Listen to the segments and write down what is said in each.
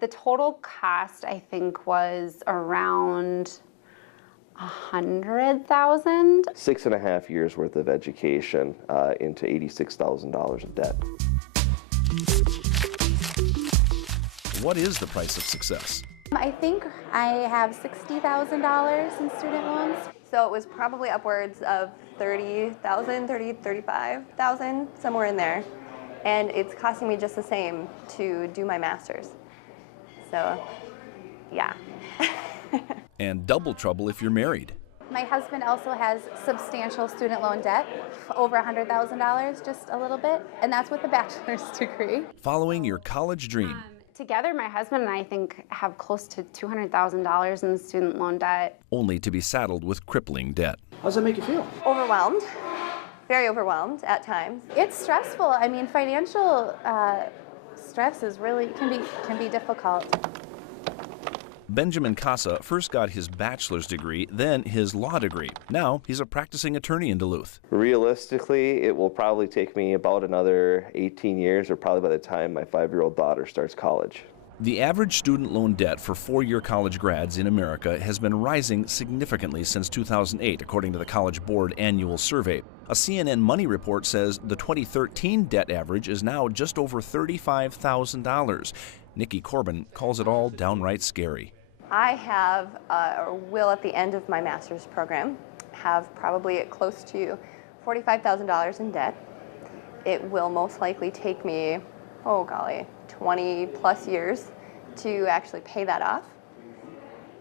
The total cost, I think, was around $100,000. 6.5 years worth of education into $86,000 of debt. What is the price of success? I think I have $60,000 in student loans. So it was probably upwards of $35,000, somewhere in there. And it's costing me just the same to do my master's. So, yeah. And double trouble if you're married. My husband also has substantial student loan debt, over $100,000, just a little bit, and that's with a bachelor's degree. Following your college dream. Together, my husband and I think have close to $200,000 in student loan debt. Only to be saddled with crippling debt. How does that make you feel? Overwhelmed, very overwhelmed at times. It's stressful. I mean, financial stress is really can be difficult. Benjamin Casa first got his bachelor's degree, then his law degree. Now he's a practicing attorney in Duluth. Realistically, it will probably take me about another 18 years, or probably by the time my 5-year-old daughter starts college. The average student loan debt for four-year college grads in America has been rising significantly since 2008, according to the College Board annual survey. A CNN Money report says the 2013 debt average is now just over $35,000. Nikki Corbin calls it all downright scary. I have, or will at the end of my master's program, have probably close to $45,000 in debt. It will most likely take me, 20 plus years to actually pay that off.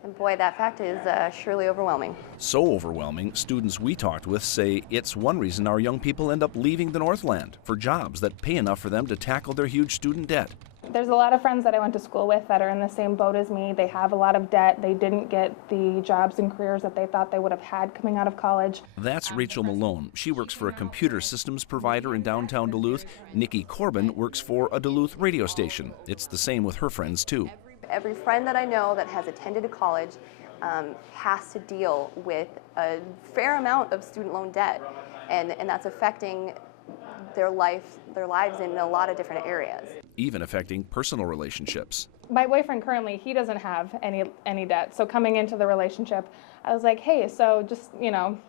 And boy, that fact is surely overwhelming. So overwhelming, students we talked with say it's one reason our young people end up leaving the Northland for jobs that pay enough for them to tackle their huge student debt. There's a lot of friends that I went to school with that are in the same boat as me. They have a lot of debt. They didn't get the jobs and careers that they thought they would have had coming out of college. That's Rachel Malone. She works for a computer systems provider in downtown Duluth. Nikki Corbin works for a Duluth radio station. It's the same with her friends, too. Every friend that I know that has attended a college has to deal with a fair amount of student loan debt, and that's affecting their lives in a lot of different areas. Even affecting personal relationships. My boyfriend currently, he doesn't have any debt. So coming into the relationship, I was like, hey, so just,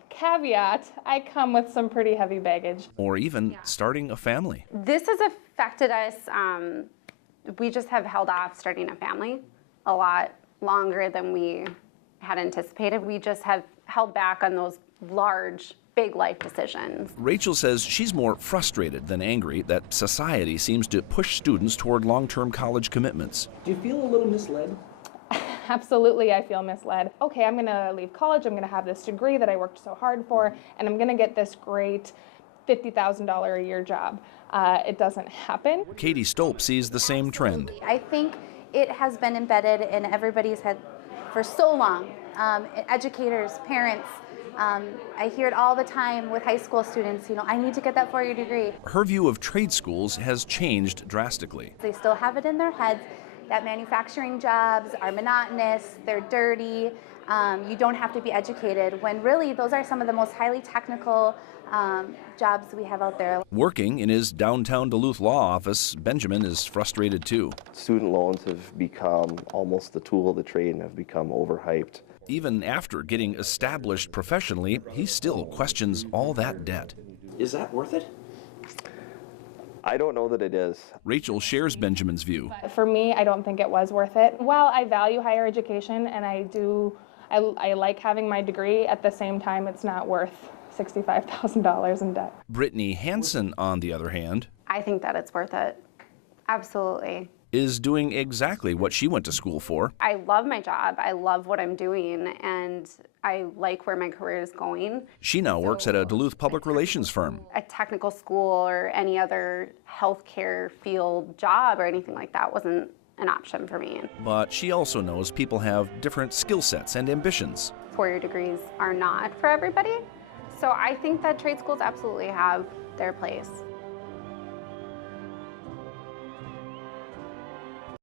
caveat, I come with some pretty heavy baggage. Or even starting a family. This has affected us. We just have held off starting a family a lot longer than we had anticipated. We just have held back on those large, big life decisions. Rachel says she's more frustrated than angry that society seems to push students toward long-term college commitments. Do you feel a little misled? Absolutely, I feel misled. Okay, I'm going to leave college, I'm going to have this degree that I worked so hard for, and I'm going to get this great $50,000 a year job. It doesn't happen. Katie Stolp sees the same trend. I think it has been embedded in everybody's head for so long. Educators, parents, I hear it all the time with high school students, I need to get that 4-year degree. Her view of trade schools has changed drastically. They still have it in their heads that manufacturing jobs are monotonous, they're dirty, you don't have to be educated, when really those are some of the most highly technical jobs we have out there. Working in his downtown Duluth law office, Benjamin is frustrated too. Student loans have become almost the tool of the trade and have become overhyped. Even after getting established professionally, he still questions all that debt. Is that worth it? I don't know that it is. Rachel shares Benjamin's view. For me, I don't think it was worth it. While I value higher education and I like having my degree, at the same time, it's not worth $65,000 in debt. Brittany Hansen, on the other hand, I think that it's worth it. Absolutely. Is doing exactly what she went to school for. I love my job. I love what I'm doing, and I like where my career is going. She now works at a Duluth public relations firm. A technical school or any other healthcare field job or anything like that wasn't an option for me. But she also knows people have different skill sets and ambitions. 4-year degrees are not for everybody. So I think that trade schools absolutely have their place.